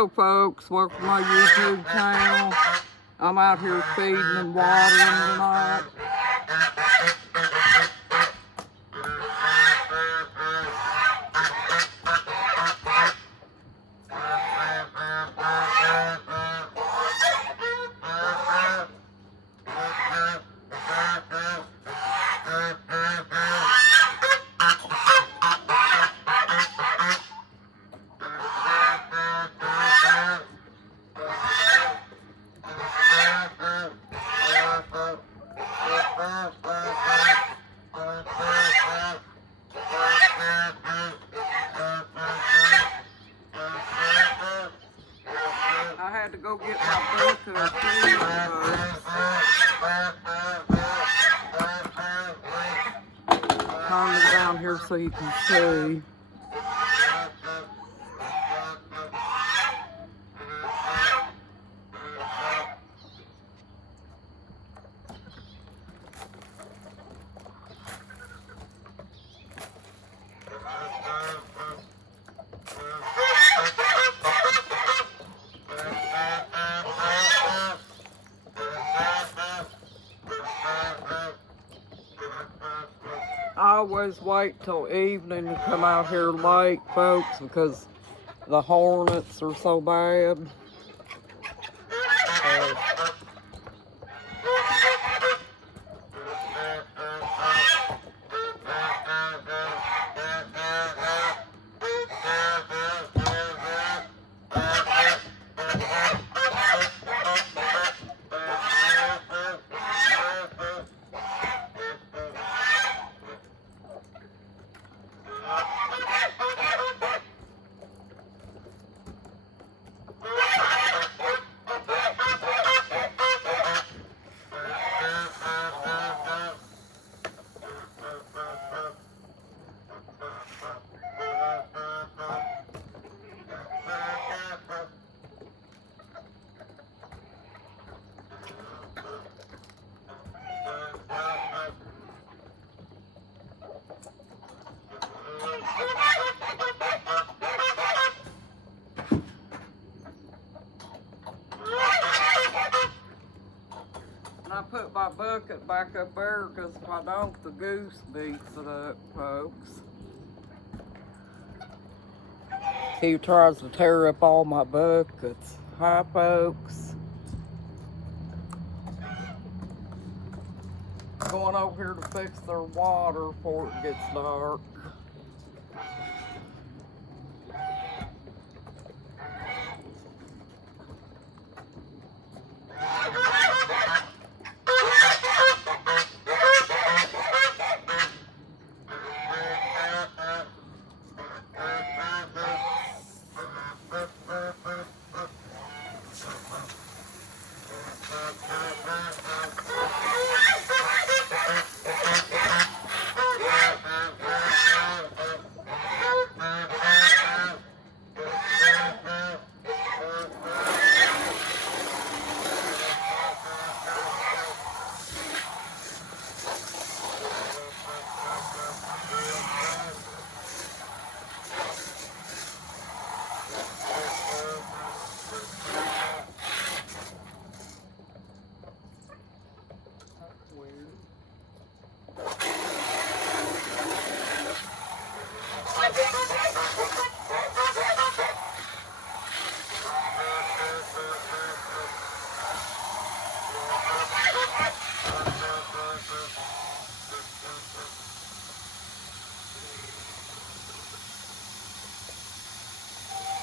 Hello folks, welcome to my YouTube channel. I'm out here feeding and watering tonight. I had to go get my bucket of food. Turn it down here so you can see. I always wait till evening to come out here late, folks, because the hornets are so bad. I put my bucket back up there because if I don't, the goose beats it up, folks. He tries to tear up all my buckets. Hi, folks. Going over here to fix their water before it gets dark.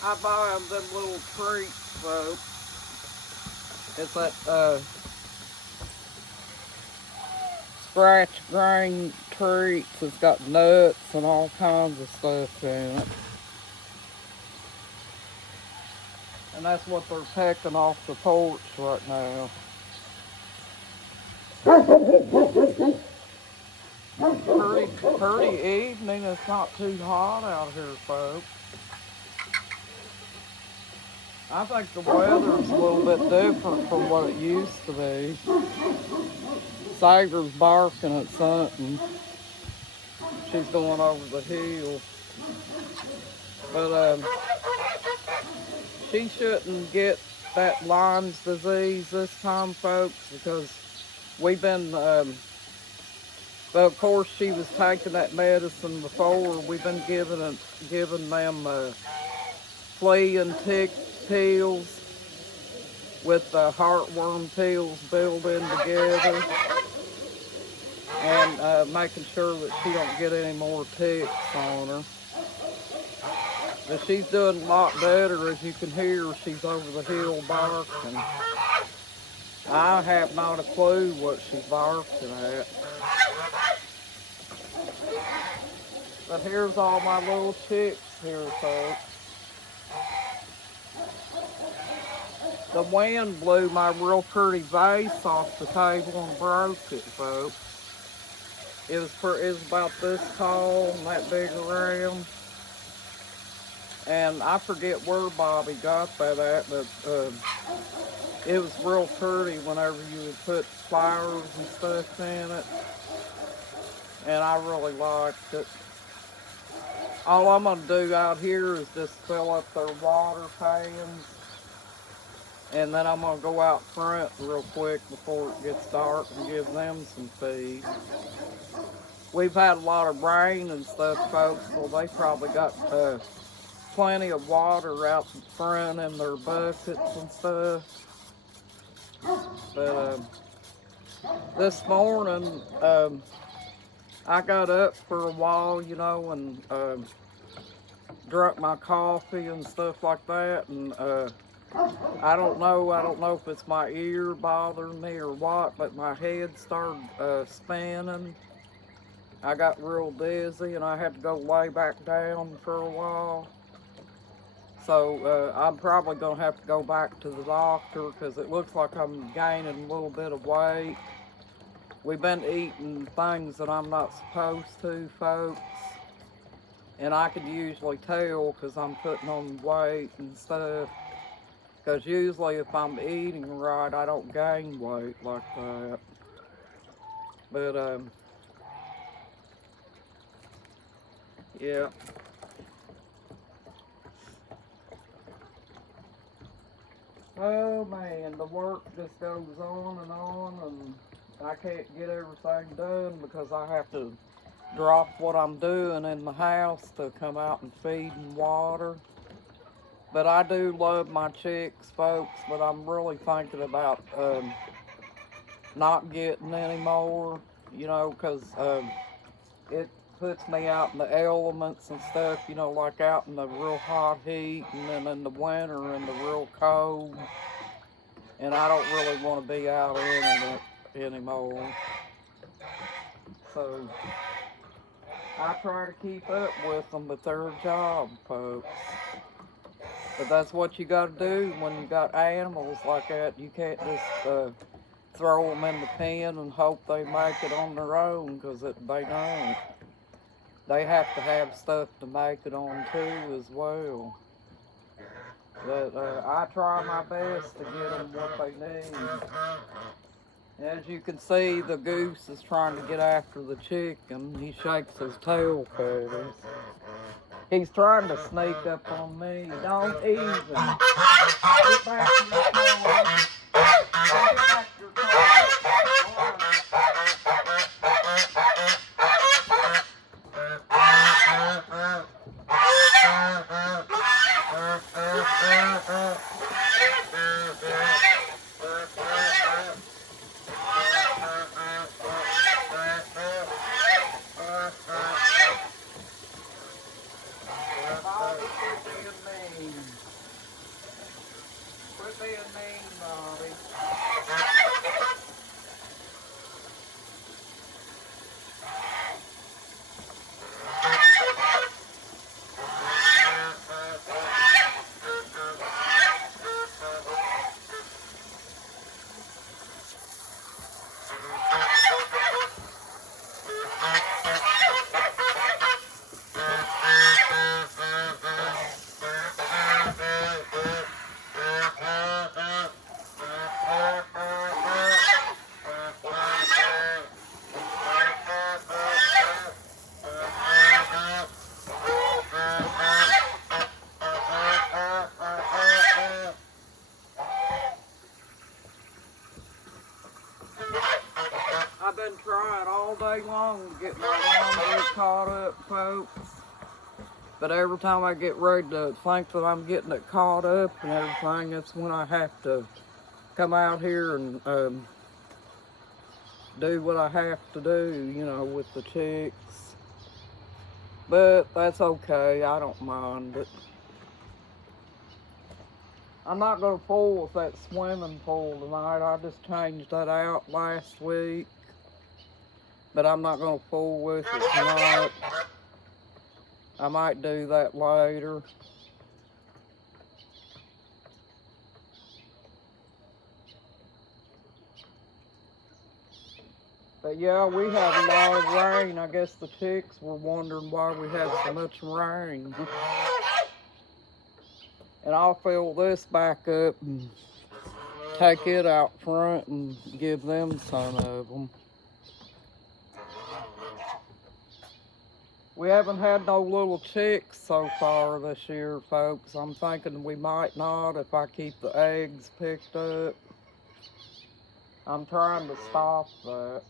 I buy them little treats, folks. It's that scratch grain treats. It's got nuts and all kinds of stuff in it. And that's what they're pecking off the porch right now. Pretty evening. It's not too hot out here, folks. I think the weather's a little bit different from what it used to be. Sager's barking at something. She's going over the hill. But she shouldn't get that Lyme's disease this time, folks, because we've been, well, of course, she was taking that medicine before. We've been giving them flea and tick pills with the heartworm pills built in together, and making sure that she don't get any more ticks on her. But she's doing a lot better. As you can hear, she's over the hill barking. I have not a clue what she's barking at. But here's all my little chicks here, folks. The wind blew my real pretty vase off the table and broke it, folks. It was about this tall and that big around. And I forget where Bobby got that at, but it was real pretty whenever you would put flowers and stuff in it. And I really liked it. All I'm going to do out here is just fill up their water pans. And then I'm going to go out front real quick before it gets dark and give them some feed. We've had a lot of rain and stuff, folks, so they probably got plenty of water out in front in their buckets and stuff. But this morning, I got up for a while, you know, and drank my coffee and stuff like that, and I don't know if it's my ear bothering me or what, but my head started spinning. I got real dizzy and I had to go lay back down for a while. So I'm probably going to have to go back to the doctor because it looks like I'm gaining a little bit of weight. We've been eating things that I'm not supposed to, folks. And I could usually tell because I'm putting on weight and stuff. Because usually if I'm eating right, I don't gain weight like that. But, yeah. Oh man, the work just goes on, and I can't get everything done because I have to drop what I'm doing in the house to come out and feed and water. But I do love my chicks, folks, but I'm really thinking about not getting any more, you know, because it puts me out in the elements and stuff, you know, like out in the real hot heat, and then in the winter in the real cold. And I don't really want to be out in it anymore. So I try to keep up with them, but they're a job, folks. But that's what you got to do when you got animals like that. You can't just throw them in the pen and hope they make it on their own, because they don't. They have to have stuff to make it on too as well. But I try my best to get them what they need. As you can see, the goose is trying to get after the chicken. He shakes his tail feathers. He's trying to sneak up on me. Don't even. Get back to your car. Get back to your car. Quit being mean, Bobby. all day long getting my laundry caught up, folks. But every time I get ready to think that I'm getting it caught up and everything, that's when I have to come out here and do what I have to do, you know, with the chicks. But that's okay, I don't mind it. I'm not going to fool with that swimming pool tonight. I just changed that out last week. But I'm not going to fool with it tonight. I might do that later. But yeah, we had a lot of rain. I guess the chicks were wondering why we had so much rain. And I'll fill this back up and take it out front and give them some of them. We haven't had no little chicks so far this year, folks. I'm thinking we might not if I keep the eggs picked up. I'm trying to stop that.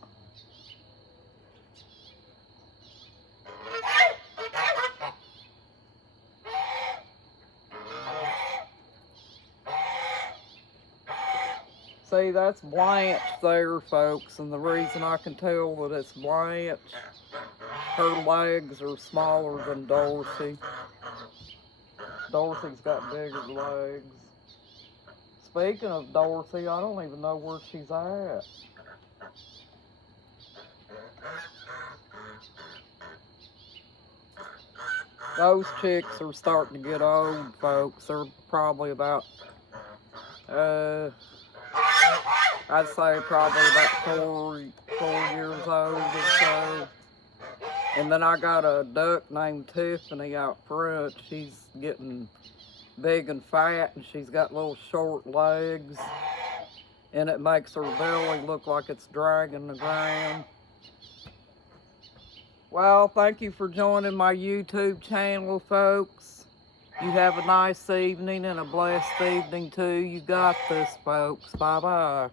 See, that's Blanche there, folks, and the reason I can tell that it's Blanche, her legs are smaller than Dorsey. Dorsey's got bigger legs. Speaking of Dorsey, I don't even know where she's at. Those chicks are starting to get old, folks. They're probably about, I'd say probably about 4 years old or so. And then I got a duck named Tiffany out front. She's getting big and fat, and she's got little short legs. And it makes her belly look like it's dragging the ground. Well, thank you for joining my YouTube channel, folks. You have a nice evening and a blessed evening, too. You got this, folks. Bye-bye.